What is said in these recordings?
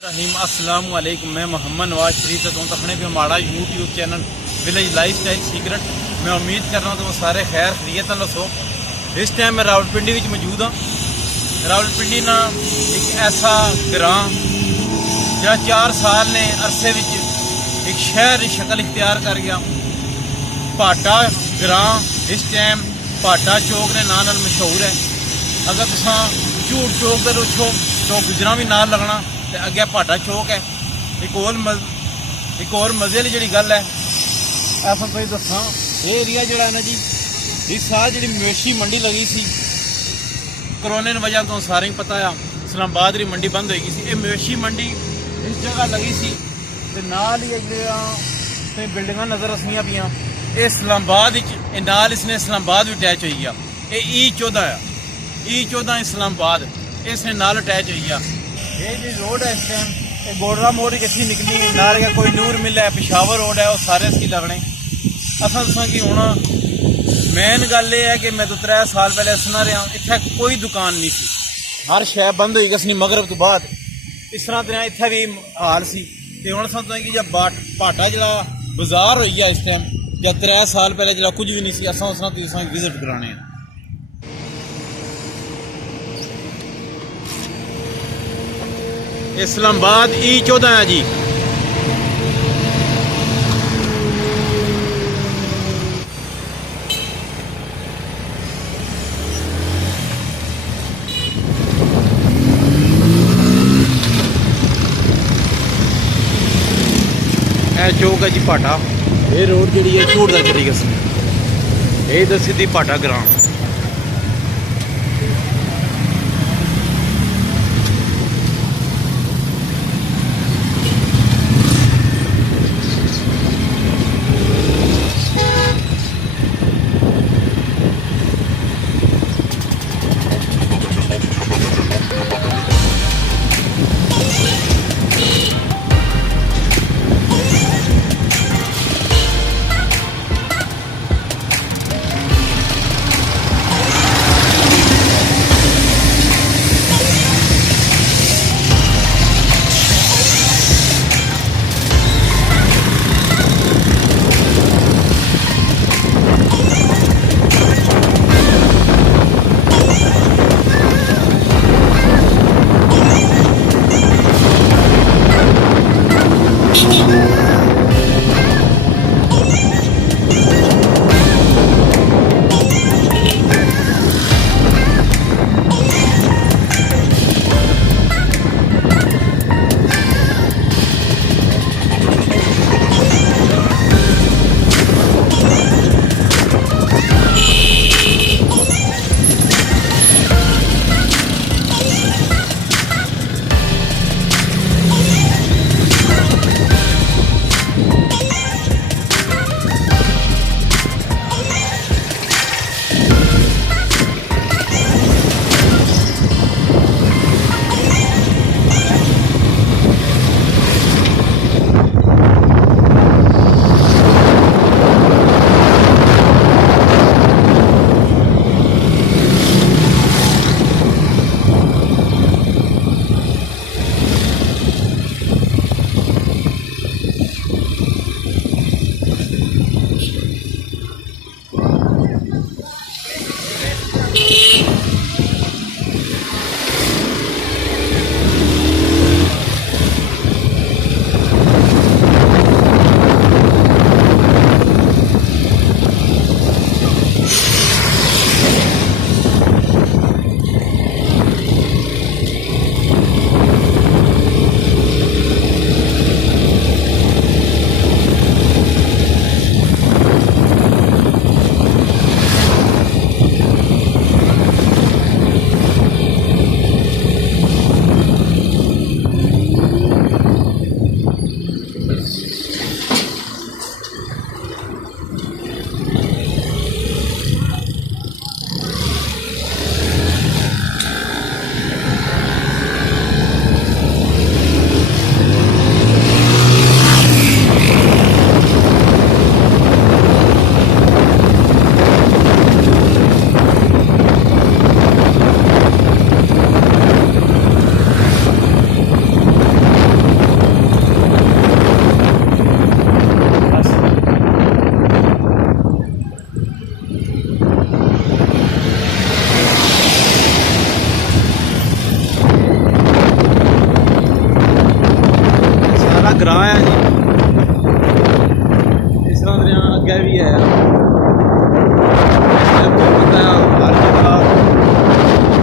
रहीम अस्सलाम वालेकुम। मैं मोहम्मद नवाज शरीफ तो अपने पे हमारा YouTube channel village life style secret. मैं उम्मीद कर रहा हूँ तुम सारे खैर खरीत लो। इस टाइम मैं रावलपिंडी में मौजूद हाँ। रावलपिंडी ना एक ऐसा ग्रां जो 4 साल ने अरसे में एक शहर की शक्ल इख्तियार कर गया। भाटा ग्रां इस टाइम भाटा चौक के नाम मशहूर है। अगर तुसा झूठ चौक के रुछो तो गुजरा भी नाल लगना तो अगे भाटा चौक है। एक और मजे वाली जी गल है ऐसा तुम दसा ये एरिया जोड़ा है ना जी, इस साल जी मवेशी मंडी लगी सी करोने की वजह तो सारे ही पता है इस्लामाबाद की मंडी बंद हो गई सी। ये मवेशी मंडी इस जगह लगी सी ते नाल ही जो बिल्डिंग नज़र आसियां पियां ये इस्लामाबाद नाल इसने इस्लामाबाद भी अटैच हो गया। ये E14 है, E14 इस्लामाबाद इसने नाल अटैच हो गया। ये जी रोड है इस टाइम ये गोडरा मोड़ किसी निकली नाल क्या कोई नूर मिल है पिशावर रोड है वो सारे इसकी लगने। असल दसा कि हूँ मेन गल ये है कि मैं तो 3 साल पहले सुना रहा इतना कोई दुकान नहीं सी, हर शह बंद हो गई मगरब तो बाद। इस तरह तरह इतना भी हाल सी ते हुण समझो कि जब भाटा जो बाजार हो गया इस टाइम जब 3 साल पहले जो कुछ भी नहीं सी असां उस तरह विजिट कराने। इस्लामाबाद E14 है जी। चौक है जी भाटा। ये रोड जी है झूठ का चली गई ये सीधी भाटा ग्रां। दरिया है जी, इस तरह दरिया अगे भी है। पता है हर जगह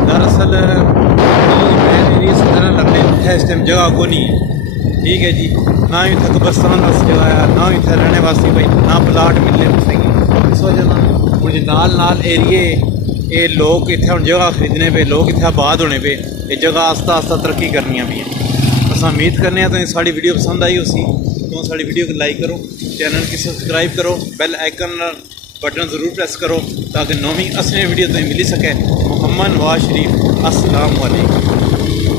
दरअसल मेन एरिया से तरह लगने है इस टाइम जगह को नहीं है, ठीक है जी। ना ही इतना कब्रस्तान वास्ते जगह है, ना ही इतना रहने वास्ते भाई ना प्लाट मिलने वास्ते। इस वजह ना हूँ नाल नाल एरिए ये लोग इतने हम जगह खरीदने पे, लोग इतने आबाद होने पे ये जगह आस्ता आस्ता तरक्की करनी भी है। बस उम्मीद करने हैं तो साड़ी वीडियो पसंद आई उसी तो साड़ी वीडियो को लाइक करो, चैनल की सब्सक्राइब करो, बेल आइकन बटन ज़रूर प्रेस करो ताकि नौवीं असली वीडियो तुम्हें मिली सके। मोहम्मद नवाज शरीफ, अस्सलाम वालेकुम।